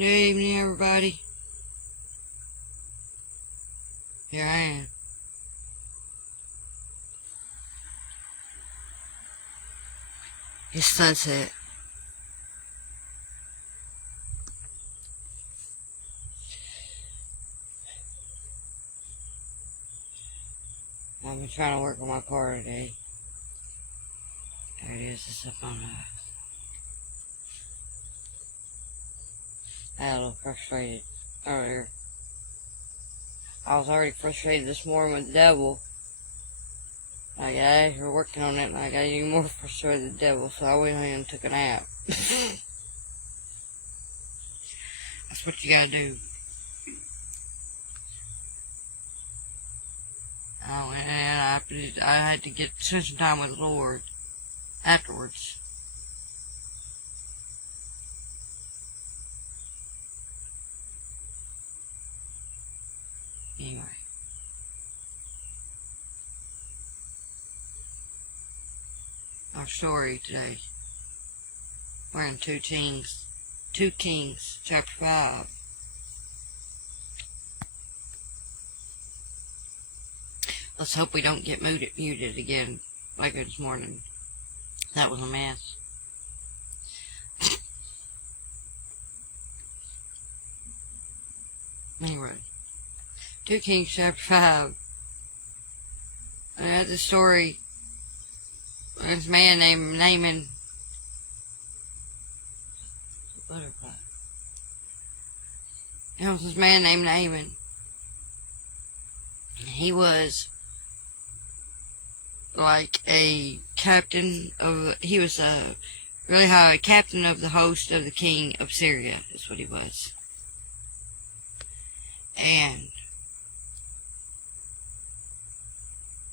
Good evening, everybody. Here I am. It's sunset. I've been trying to work on my car today. There it is. It's up on I got a little frustrated earlier. I was already frustrated this morning with the devil. I got out here working on it, and I got even more frustrated with the devil, so I went ahead and took a nap. That's what you gotta do. I went and I had to spend some time with the Lord afterwards. Anyway. Our story today. We're in 2 Kings, chapter 5. Let's hope we don't get muted again like this morning. That was a mess. Anyway, 2 Kings chapter 5. I had this story. This man named Naaman. Butterfly. There was this man named Naaman. He was like a captain of, he was a really high captain of the host of the king of Syria. That's what he was. And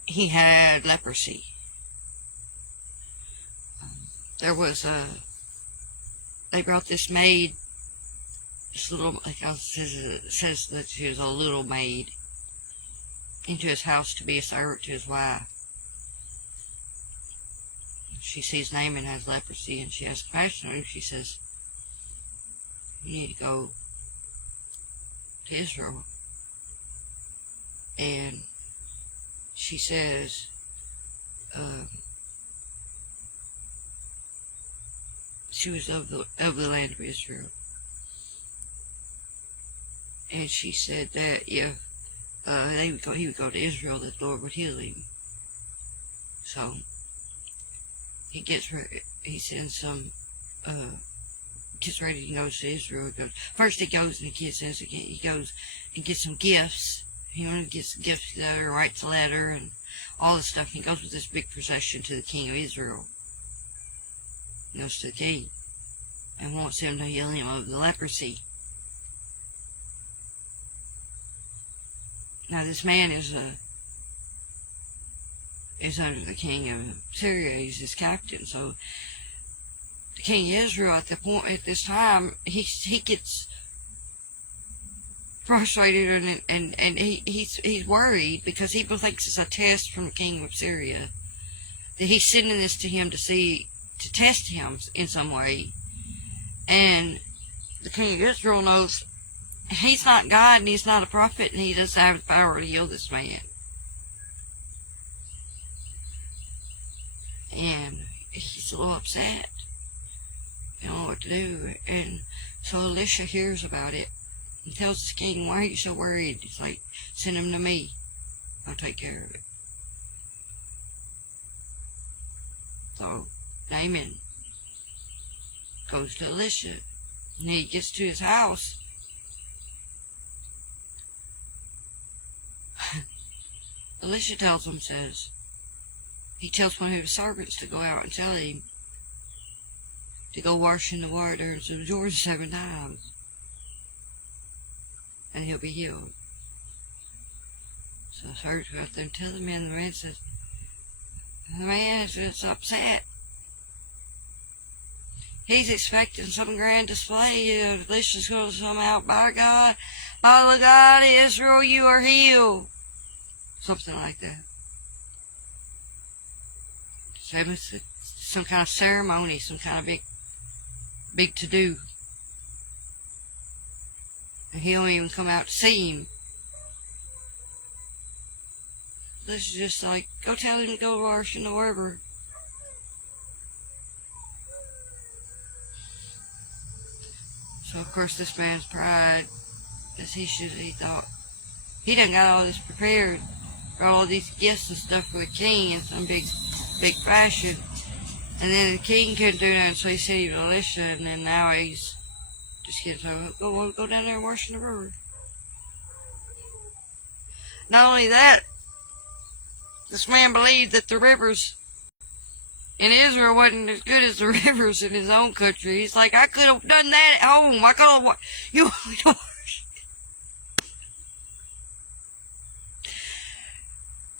he had leprosy. There was they brought this maid, this little, like it says that she was a little maid, into his house to be a servant to his wife. She sees Naaman has leprosy, and she has compassion on him. She says, "You need to go to Israel." And she says, she was of the land of Israel, and she said that if he would go to Israel, that the Lord would heal him. So he gets ready. He sends some. Gets ready to go to Israel. First he goes and he goes and gets some gifts. He gets gifts together, writes a letter, and all this stuff. He goes with this big procession to the king of Israel. He goes to the king and wants him to heal him of the leprosy. Now this man is under the king of Syria. He's his captain. So the king of Israel at this time, he gets frustrated and he's worried because he thinks it's a test from the king of Syria, that he's sending this to him to test him in some way. And the king of Israel knows he's not God and he's not a prophet, and he doesn't have the power to heal this man. And he's a little upset. He don't know what to do. And so Elisha hears about it and tells the king, "Why are you so worried?" He's like, "Send him to me. I'll take care of it." So Naaman goes to Elisha, and he gets to his house. Elisha tells him, he tells one of his servants to go out and tell him to go wash in the water of Jordan 7 times, and he'll be healed. So the servant goes out there and tells the man says, the man is just upset. He's expecting some grand display. Elisha's going to come out, "By God, by the God of Israel, you are healed." Something like that. Some kind of ceremony, some kind of big to-do. And he don't even come out to see him. Elisha's just like, go tell him to go wash in the river. So of course this man's pride, as he thought, he done got all this prepared, got all these gifts and stuff for the king in some big fashion. And then the king couldn't do nothing, so he sent him to Elisha, and then now he's just getting so, go down there and wash in the river. Not only that, this man believed that the rivers in Israel wasn't as good as the rivers in his own country. He's like, I could have done that at home. I could have, you want me to wash?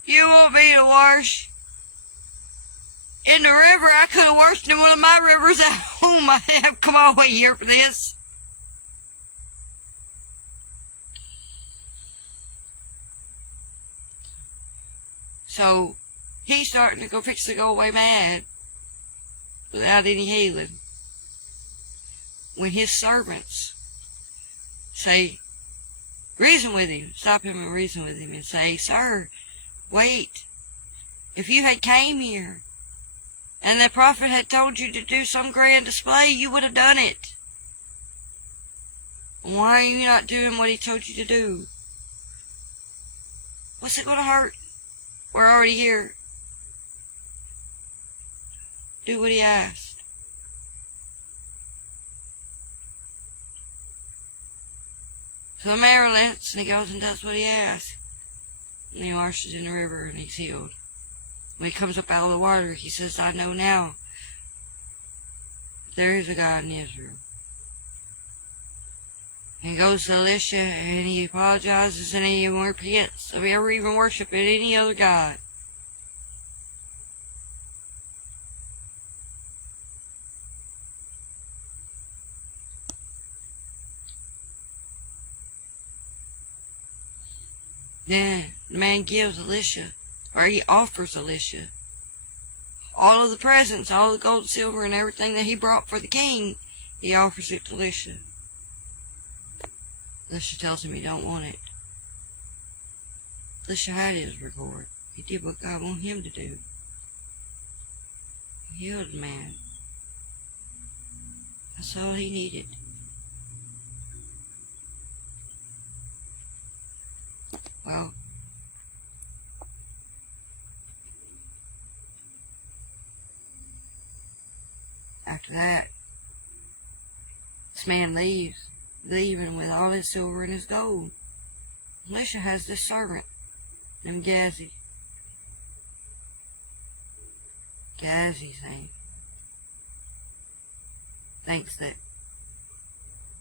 You want me to wash in the river? I could have washed in one of my rivers at home. I didn't have to come all the way here for this. So he's starting to fix to go away mad without any healing. When his servants say, reason with him, stop him and reason with him and say, sir, wait, if you had came here and the prophet had told you to do some grand display, you would have done it. Why are you not doing what he told you to do? What's it going to hurt? We're already here. Do what he asked. So the man relents and he goes and does what he asked. And he washes in the river and he's healed. When he comes up out of the water, he says, I know now there is a God in Israel. And he goes to Elisha and he apologizes and he repents of ever even worshiping any other God. Then the man gives Elisha, or he offers Elisha, all of the presents, all the gold, silver, and everything that he brought for the king. He offers it to Elisha. Elisha tells him he don't want it. Elisha had his reward. He did what God wanted him to do. He healed the man. That's all he needed. Well, after that, this man leaves, leaving with all his silver and his gold. Elisha has this servant named Gehazi. Gehazi's name. Thinks that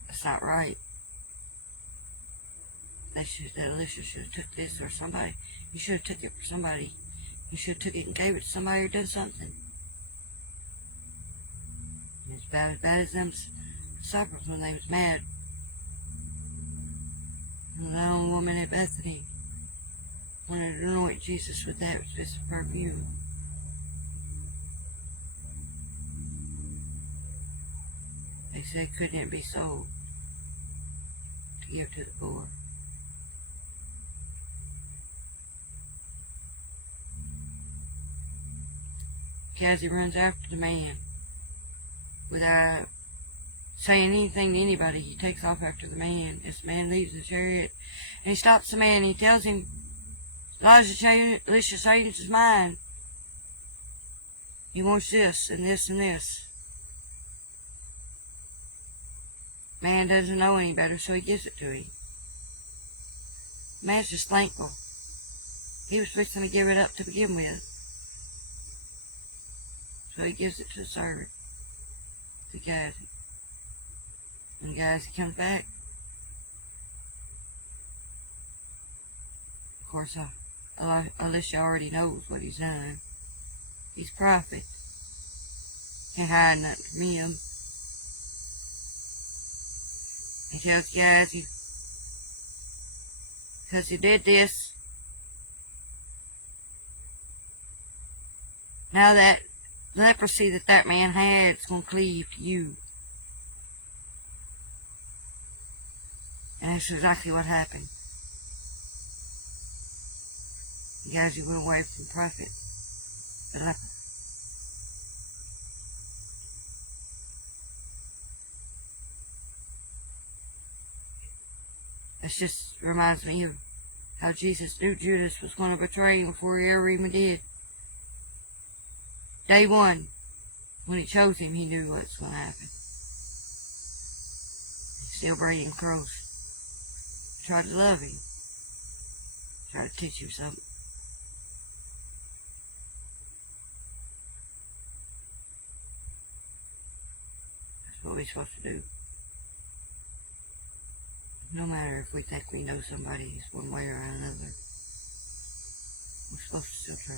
that's not right. That Elisha should have took this or somebody. He should have took it for somebody. He should have took it and gave it to somebody or done something. And it's about as bad as them disciples when they was mad. And the old woman at Bethany wanted to anoint Jesus with that special perfume. They said, couldn't it be sold to give to the poor? Gehazi runs after the man without saying anything to anybody. He takes off after the man. This man leaves the chariot and he stops the man and he tells him, Elisha changed his mind. He wants this and this and this. Man doesn't know any better, so he gives it to him. The man's just thankful. He was fixing to give it up to begin with. So he gives it to the servant, to Gehazi. When Gehazi comes back, of course, Elisha already knows what he's done. He's a prophet. Can't hide nothing from him. He tells Gehazi, because he did this, now that leprosy that man had is going to cleave to you. And that's exactly what happened. Gehazi went away from the prophet, the leper. It just reminds me of how Jesus knew Judas was going to betray him before he ever even did. Day one, when he chose him, he knew what's going to happen. He still brought him close. He tried to love him. Tried to teach him something. That's what we're supposed to do. No matter if we think we know somebody one way or another, we're supposed to still try.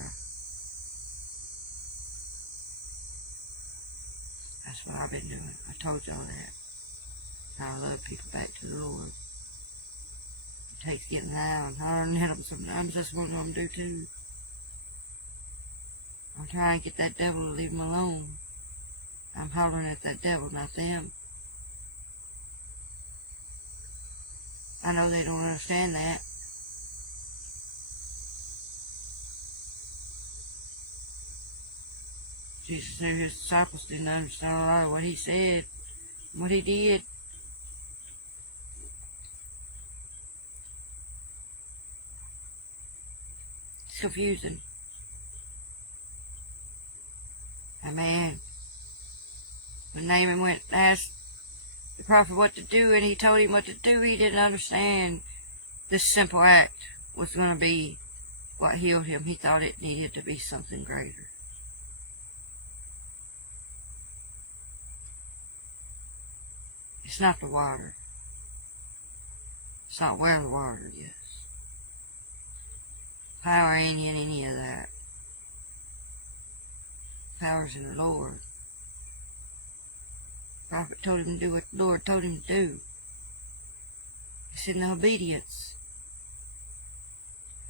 That's what I've been doing. I told y'all that. How I love people back to the Lord. It takes getting loud and hollering at them sometimes. That's what I'm do too. I'm trying to get that devil to leave them alone. I'm hollering at that devil, not them. I know they don't understand that. Jesus knew his disciples didn't understand a lot of what he said, what he did. It's confusing. And man, when Naaman went and asked the prophet what to do, and he told him what to do, he didn't understand this simple act was going to be what healed him. He thought it needed to be something greater. It's not the water. It's not where the water is. Power ain't in any of that. Power's in the Lord. The prophet told him to do what the Lord told him to do. It's in the obedience.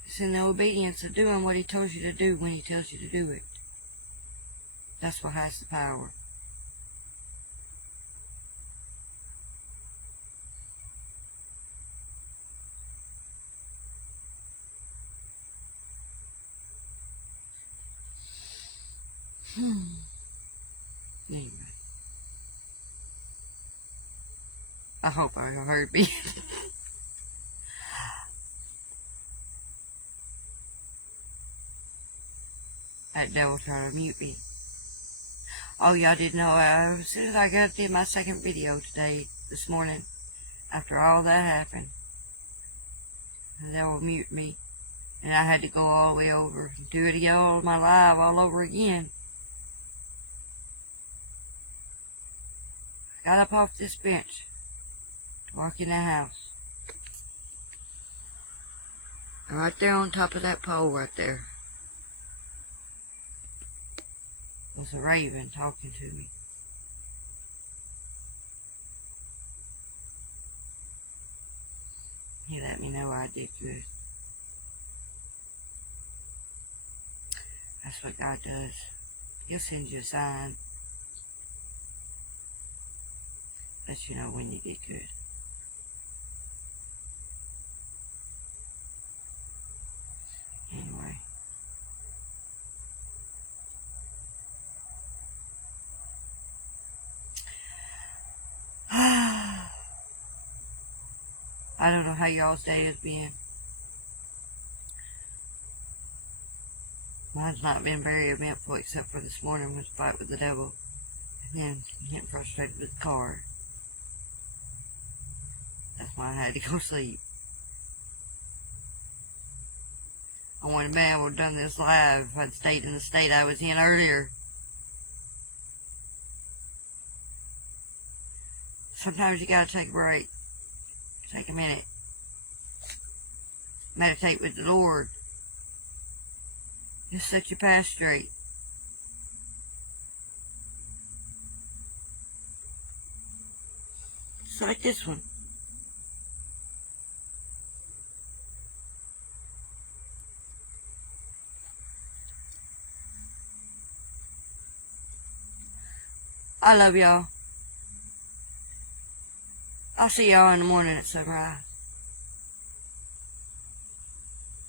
It's in the obedience of doing what he tells you to do when he tells you to do it. That's what has the power. Anyway. I hope I heard me. That devil trying to mute me. Oh, y'all didn't know. As soon as I did my second video this morning, after all that happened, the devil muted me. And I had to go all the way over and do it all my live all over again. I got up off this bench to walk in the house. Right there on top of that pole right there was a raven talking to me. He let me know I did good. That's what God does. He'll send you a sign. Let you know when you did good. Anyway. I don't know how y'all's day has been. Mine's not been very eventful except for this morning with the fight with the devil. And then getting frustrated with the car. That's why I had to go sleep. I wouldn't have been able to done this live if I'd stayed in the state I was in earlier. Sometimes you gotta take a break. Take a minute. Meditate with the Lord. Just set your path straight. Just like this one. I love y'all. I'll see y'all in the morning at sunrise.